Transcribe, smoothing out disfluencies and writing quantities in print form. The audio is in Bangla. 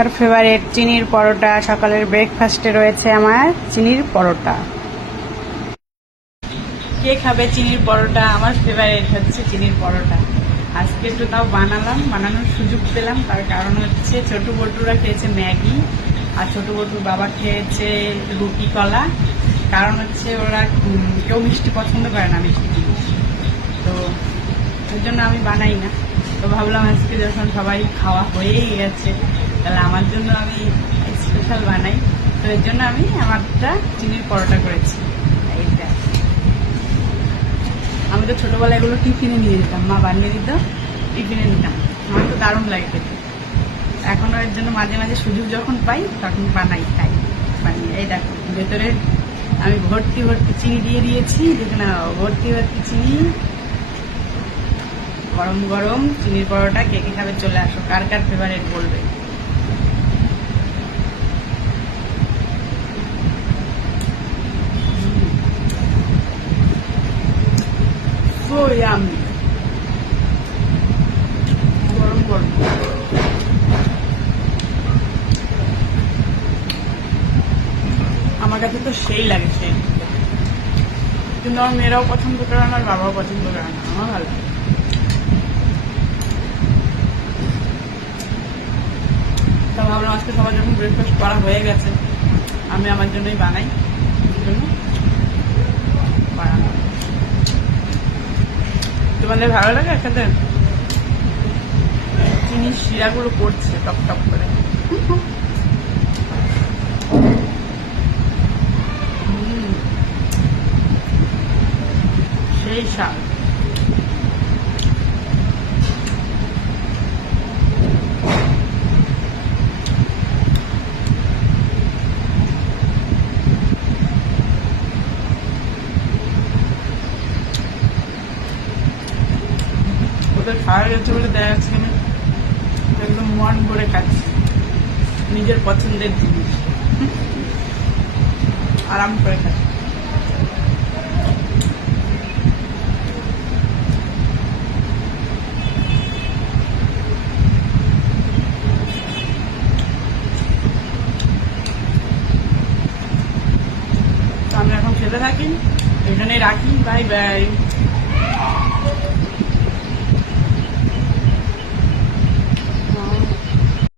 আর ফেভারিট চিনির পরোটা। সকালের ব্রেকফাস্টে রয়েছে আমার চিনির পরোটা। কে খাবে চিনির পরোটা? আমার ফেভারিট হচ্ছে চিনির পরোটা। আজকে একটু তাও বানানোর সুযোগ পেলাম। তার কারণ হচ্ছে ছোটু বটুরা খেয়েছে ম্যাগি, আর ছোটু বটুর বাবা খেয়েছে রুটি কলা। কারণ হচ্ছে ওরা কেউ মিষ্টি পছন্দ করে না, মিষ্টি জিনিস, তো ওই জন্য আমি বানাই না। তো ভাবলাম আজকে যখন সবাই খাওয়া হয়েই গেছে, তাহলে আমার জন্য আমি স্পেশাল বানাই। তো এর জন্য আমি আমারটা চিনির পরোটা করেছি। এইটা আমি তো ছোটবেলায় এগুলো টিফিনে নিয়ে যেতাম, মা বানিয়ে দিত, টিফিনে নিতাম। আমার তো দারুণ লাগে খেতে। এখনো এর জন্য মাঝে মাঝে সুযোগ যখন পাই তখন বানাই, খাই বানিয়ে। এই দেখো ভেতরে আমি ভর্তি ভর্তি চিনি দিয়ে দিয়েছি, দেখে না, ভর্তি ভর্তি চিনি। গরম গরম চিনির পরোটা কে কে খাবে চলে আসো, কার কার ফেভারিট বলবে। So yummy. গরম গরম। আমার কাছে তো সেই লাগে, সেই। কিন্তু আমার মেয়েরাও পছন্দ করে না, আর বাবাও পছন্দ করে না, আমার ভালো লাগে। তা ভাবলাম আজকে সবার যখন ব্রেকফাস্ট করা হয়ে গেছে, আমি আমার জন্যই বানাই। এই জন্য বানানো। তোমাদের ভালো লাগে খেতে? চিনির শিরাগুলো পড়ছে টপ টপ করে। সেই স্বাদ। ওদের খাওয়া গেছে বলে দেখা যাচ্ছে কিনা একদম মন ভরে খাচ্ছি নিজের পছন্দের জিনিস, আরাম করে খাচ্ছি। তো আমি এখন খেতে থাকি, এখানেই রাখি। Bye bye.